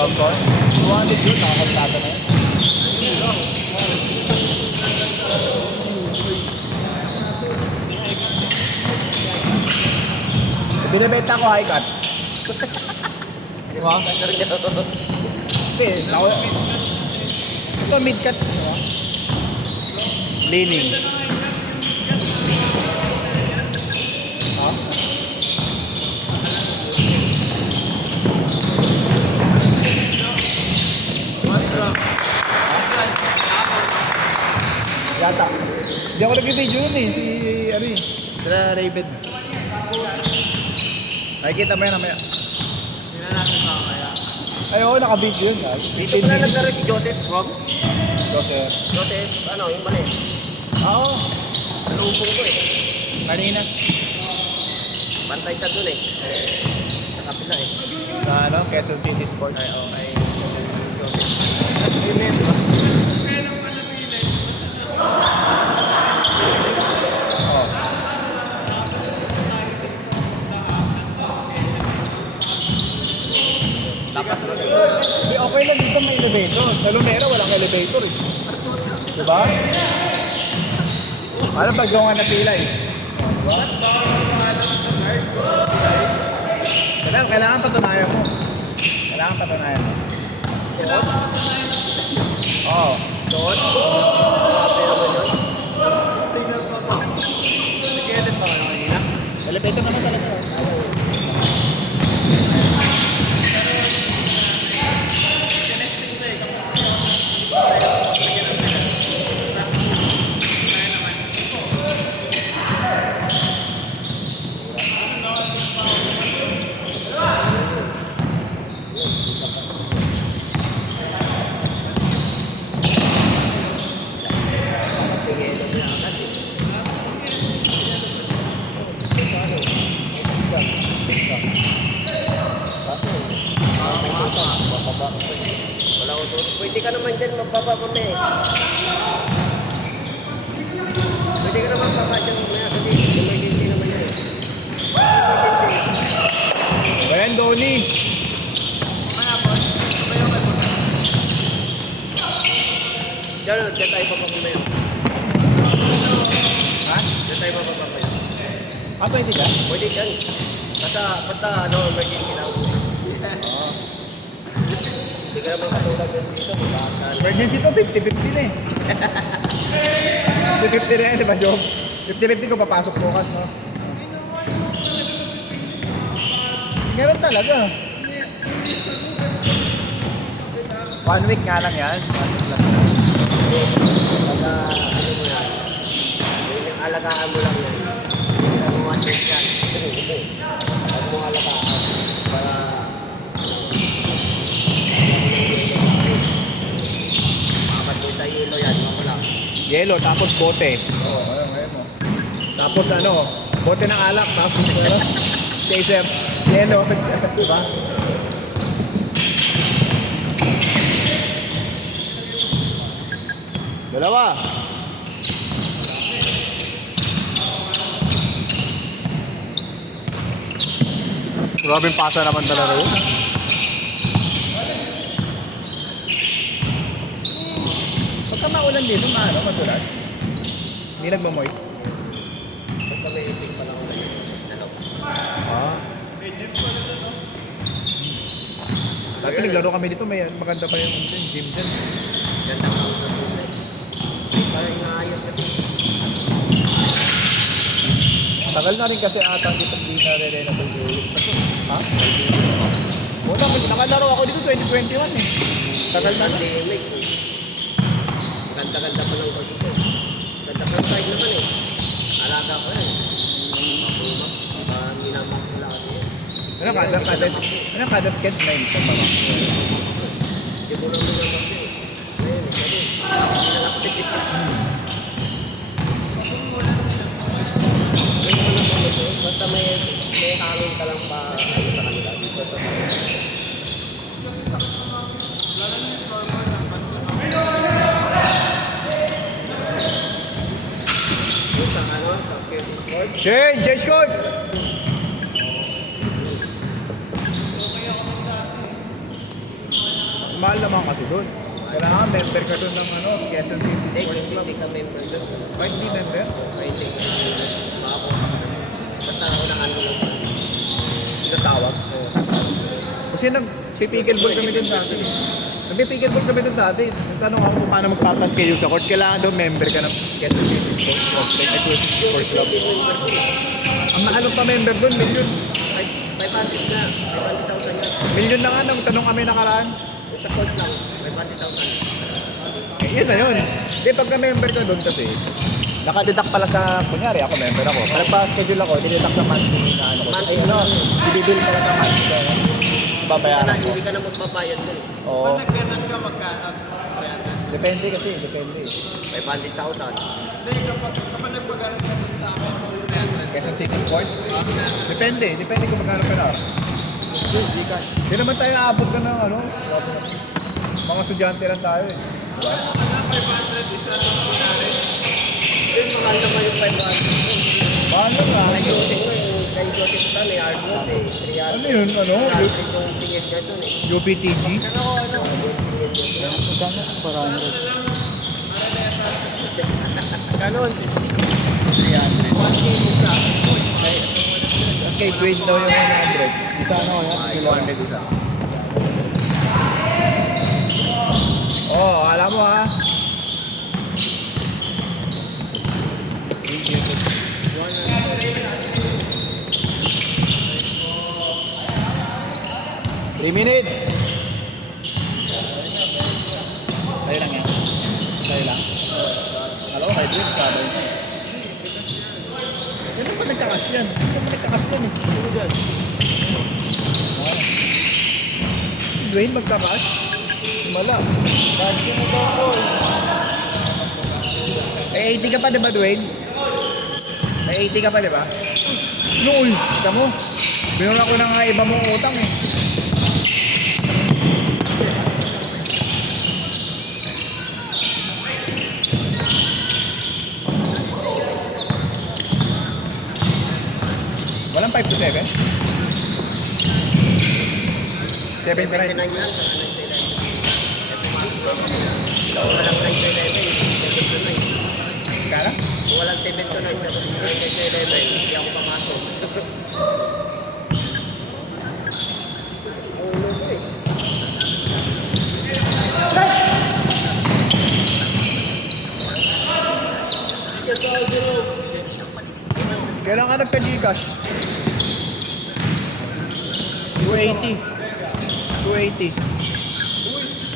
Thompson. 200 yun, nakakontrata na yun. Binibenta ko high cut. Di ba? Hindi, ito mid cut. Leaning. Ha? Yata. Hindi ako nag-video yun eh. Si, ano eh. Sila Raven. Nakikita mo yan namaya. Hindi na natin mamaya. Ay, oo, naka-video yun. Dito pala naglaro si Joseph Rob. Joseph. Joseph, ano, yung mali. Oo. Nalubong ko eh. Kanina. Bantay ka dun eh. Sa kapila eh. Sa ano, Quezon City Sport. Ay, oh, ay Joseph. Yun na yun, diba? Oo. Dapat dun eh. Hindi, okay lang dito may elevator. Sa Lumera, walang elevator eh. Diba? Alam pag gawa na pila eh. Diba? Kailangan patunayan mo. Kailangan patunayan mo. Oo. Doon? Pero ba yun? Tingnan pa ba? Nag-edit pa ka kanina? Elevator naman talaga. Wala ko doon. Pwede ka naman dyan magbaba mo na eh. Pwede ka naman magbaba dyan mamaya kasi emergency naman yan eh. Emergency. Ayan, Donnie. Diyan tayo papapag na yun. Ha? Diyan tayo papapag na yun. Ah, pwede ka? Pwede dyan. Basta ano, emergency lang. Oo. Hindi ka naman katulad yun dito. Emergency to, 50-50 na eh. 50-50 na eh, di ba, Job? 50-50 ko papasok bukas, no? Meron talaga. 1 week nga lang yan. 1 week lang. Pagka ano mo yan, yung alagaan mo lang yan. Hindi mo one-week yan. Huwag mo alagaan para makapagod sa yelo yan, wala. Yellow, tapos bote. Oo, ngayon mo. Tapos ano, bote ng alak, tapos chaser. Yellow, diba? Dalawa. Grabing pasa naman talaga yun. Pagka maulan dito, masulat. Hindi nagmamoy. Basta may iping pa lang ulan yun. Ano? Ah. Dati naglaro kami dito, may maganda pa yung gym dyan. Ganda ka ang kulay. Parang inaayos kasi. Tagal na rin kasi ata dito hindi na re-renovate yung ha? Wala, nakalaro ako dito 2021 eh. Tagal na rin. Pandemic eh. Ganda-ganda pa lang ko dito. Ganda pa lang side naman eh. Alaga ko yan. Mapumak. Minamak ko lang ako. Ano kada skate na yun sa mga? Hindi mo lang minamak yun. Ayun, sabi. Minalapit. Basta may hangin ka lang pa ayun sa kanila dito. Sa ano? Sa skateboard? Change court! mahal naman kasi doon. Kailangan member ka doon ng ano, Quezon City Hindi, Sports Club. hindi ka member doon. Kahit hindi member? Pwede. Baka basta ako ng ano lang. Tinatawag. Kasi nagpipickleball kami doon dati. Nagpipickleball kami doon dati. Nagtanong ako kung paano magpapas kayo sa court. Kailangan daw member ka ng Quezon City Sports Club. Like Quezon City Sports Club. Ang mahal pa member doon, million. 500 na. 500,000 na. Million na nga nung tanong kami nakaraan. Sa court lang. 500,000. Eh, yun na yun. Di pagka member ka doon kasi, nakadeduct pala sa, kunyari ako member ako. Pag pa-schedule ako, dideduct sa monthly na ano ko. Ay ano, ibibil pala sa monthly na babayaran ko. Hindi ka na magbabayad doon. Oo. Pag nag-ganun ka, magkano? Depende kasi, depende. 500,000. Hindi, kapag nagpagalan ka sa akin, 300. Quezon City Sports? Depende kung magkano ka na. Gcash. Hindi naman tayo naabot ka ng ano. Mga estudyante lang tayo eh. Diba? Yun, mahal naman yung 500. Mahal lang nga. Kay Joseph mo, kay Joseph ka, may hard road eh. 300. Ano yun? Ano? Hard yung tingin ka doon eh. UPTG? Pero ano, Magkano? Parang ganon. 300. 1K isa. Kay Dwayne daw yung 100. Isa ano yan? 200 isa. Oh, alam mo ha? Three minutes. Sa'yo lang yan. Sa'yo lang. Alam mo, kay Dwayne, sabi. Ano ba nagkakas yan? Ano ba nagkakas yan eh? Ano dyan? Si Dwayne magkakas? Mala. Kasi mo daw ko eh. 80 ka pa diba Dwayne? May 80 ka pa diba? Nool! Kita mo. Binura ko na nga iba mong utang eh. Walang 5 to 7? 7 pa rin. 79 lang, saka 99. Walang 9 to 11, 7 to 9. Kala? Kung walang 7 to 9, 9 to 11, hindi ako pamasok. Ulo ko eh. Kailan ka nagka-Gcash? 280. 280.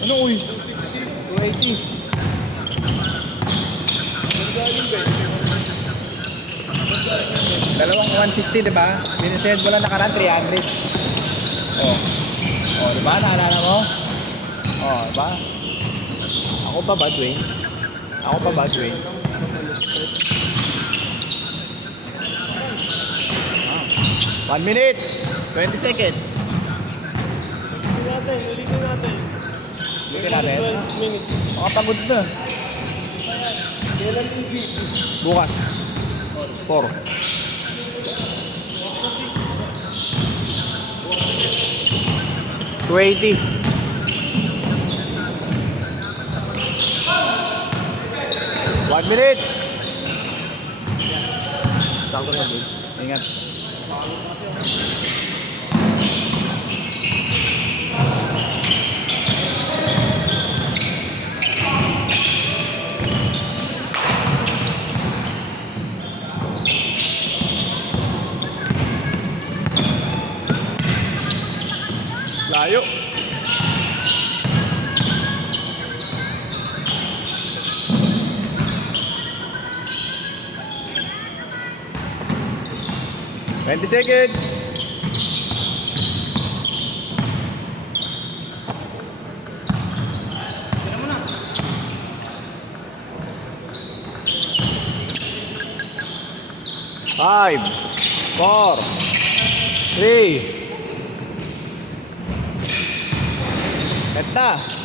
Ano uy? 280. Dalawang 160 diba? Binisend mo lang nakaraan 300. Oh. Oh, diba? Naalala mo? Oh, diba? Ako pa ba, Dwayne? Ako pa ba, Dwayne? Ah. 1 minute. 20 seconds. Ulitin natin. Ulitin natin. 12 minutes. Makapagod na. Kailan TV? Bukas. 4. $280. 1 minute. Sakto na, dudes. Ingat. Layo. Twenty seconds. Five, 4, 3. Ganda.